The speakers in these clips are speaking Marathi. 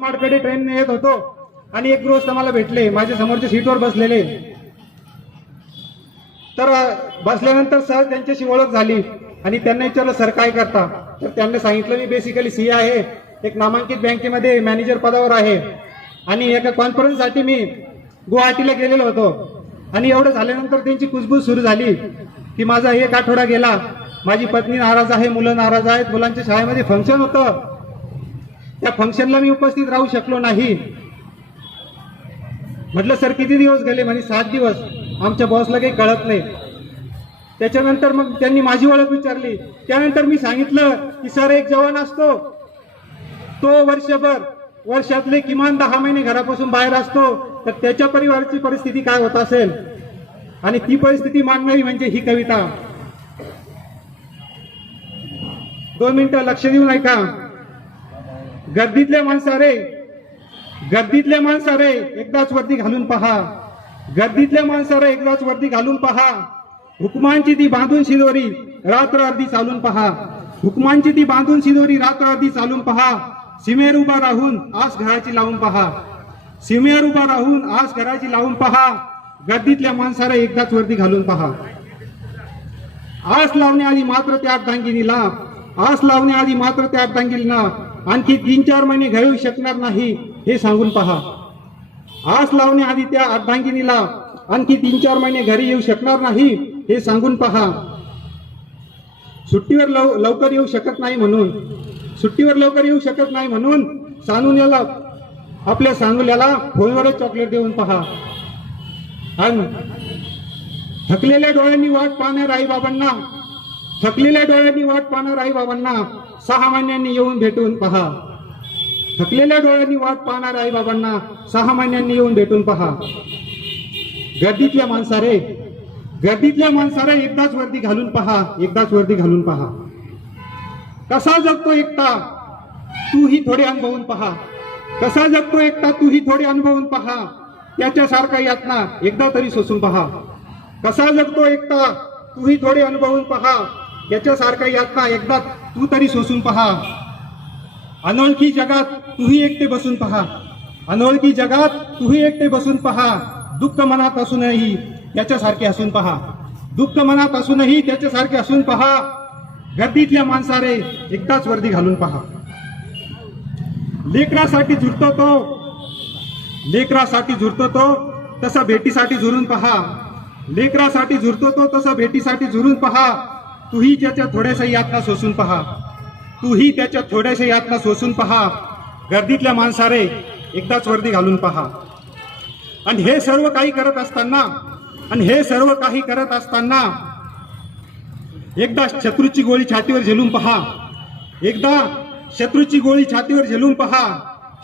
माडकडे ट्रेनने येत होतो. आणि एक गृहस्थ मला भेटले. माझ्या समोरच्या सीटवर बसलेले. तर बसल्यानंतर सर त्यांच्याशी ओळख झाली. आणि त्यांना विचारलं सर काय करता? तर त्यांना सांगितलं मी बेसिकली सी आहे. एक नामांकित बँकेमध्ये मॅनेजर पदावर आहे. आणि एका कॉन्फरन्ससाठी मी गुवाहाटीला गेलेलो होतो. आणि एवढं झाल्यानंतर त्यांची कुजबूज सुरू झाली की माझा एक आठवडा गेला. माझी पत्नी नाराज आहे मुलं नाराज आहेत. मुलांच्या शाळेमध्ये फंक्शन होतं. त्या फंक्शनला मी उपस्थित राहू शकलो नाही. म्हटलं सर किती दिवस गेले? म्हणे सात दिवस. आमच्या बॉसला काही कळत नाही. त्याच्यानंतर मग त्यांनी माझी ओळख विचारली. त्यानंतर मी सांगितलं की सर एक जवान असतो. तो वर्षभर वर्षातले किमान दहा महिने घरापासून बाहेर असतो. तर त्याच्या परिवाराची परिस्थिती काय होत असेल? आणि ती परिस्थिती मांडणारी म्हणजे ही कविता. दोन मिनिटं लक्ष देऊन ऐका गर्दीतल्या माणसारे गर्दीतल्या माणसारे एकदाच वर्दी घालून पहा. गर्दीतल्या माणसारे एकदाच वर्दी घालून पहा. हुकमांची ती बांधून शिदोरी रात्र अर्धी चालून पहा. हुकमांची ती बांधून शिदोरी रात्र अर्धी चालून पहा. सीमेवर उभा राहून आस घराची लावून पहा. सीमेवर उभा राहून आस घराची लावून पहा. गर्दीतल्या माणसाला एकदाच वर्दी घालून पहा. आस लावण्याआधी मात्र त्या अर्धांगिनीला आस लावण्याआधी मात्र त्या अर्धांगिनीला आणखी तीन चार महिने घेऊ शकणार नाही हे सांगून पहा. आस लावण्याआधी त्या अर्धांगिनीला आणखी तीन चार महिने घरी येऊ शकणार नाही हे सांगून पहा. सुट्टीवर लव लवकर येऊ शकत नाही म्हणून. सुट्टीवर लवकर येऊ शकत नाही म्हणून सांगून आपल्या सांगुल्याला फोनवरच चॉकलेट देऊन पहा. आणि थकलेल्या डोळ्यांनी वाट पाहण्या आई बाबांना थकलेल्या डोळ्यांनी वाट पाहणार आई बाबांना सहा महिन्यांनी येऊन भेटून पहा. थकलेल्या डोळ्यांनी वाट पाहणार आई बाबांना सहा महिन्यांनी येऊन भेटून पहा. गर्दीतल्या माणसारे गर्दीतल्या माणसारे एकदाच वर्दी घालून पहा एकदाच वर्दी घालून पहा. कसा जगतो एकटा? तूही थोडे अनुभवून पहा. कसा जगतो एकटा? तूही थोडे अनुभवून पहा. त्याच्यासारखा यातना एकदा तरी सोसून पहा. कसा जगतो एकटा? तूही थोडे अनुभवून पहा. याच्यासारखा यातना एकदा तू तरी सोसून पहा. अनोळखी जगात तूही एकटे बसून पहा. अनोळखी जगात तूही एकटे बसून पहा. दुःख मनात असूनही त्याच्यासारखे असून पहा. दुःख मनात असूनही त्याच्यासारखे असून पहा. गर्दीतल्या माणसारे एकदाच वर्दी घालून पहा. लेकरासाठी झुरतो तो. लेकरासाठी झुरतो तो तसा भेटीसाठी झुरून पहा. लेकरासाठी झुरतो तो तसा भेटीसाठी झुरून पहा. तूही त्याच्या थोड्याशा यातना सोसून पहा. तूही त्याच्या थोड्याशा यातना सोसून पहा. गर्दीतल्या माणसारे एकदाच वर्दी घालून पहा. आणि हे सर्व काही करत असताना आणि हे सर्व काही करत असताना एकदा शत्रूची गोळी छातीवर झेलून पहा. एकदा शत्रूची गोळी छातीवर झेलून पहा.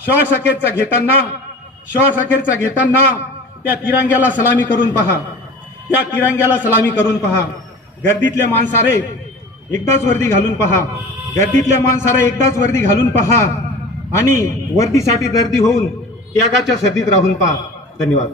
श्वास अखेरचा घेताना श्वास अखेरचा घेताना त्या तिरांग्याला सलामी करून पहा. त्या तिरांग्याला सलामी करून पहा. गर्दीतल्या माणसारे एकदाच वर्दी घालून पहा. गर्दीतल्या माणसारे एकदाच वर्दी घालून पहा. आणि वर्दीसाठी दर्दी होऊन त्यागाच्या सर्दीत राहून पहा. धन्यवाद.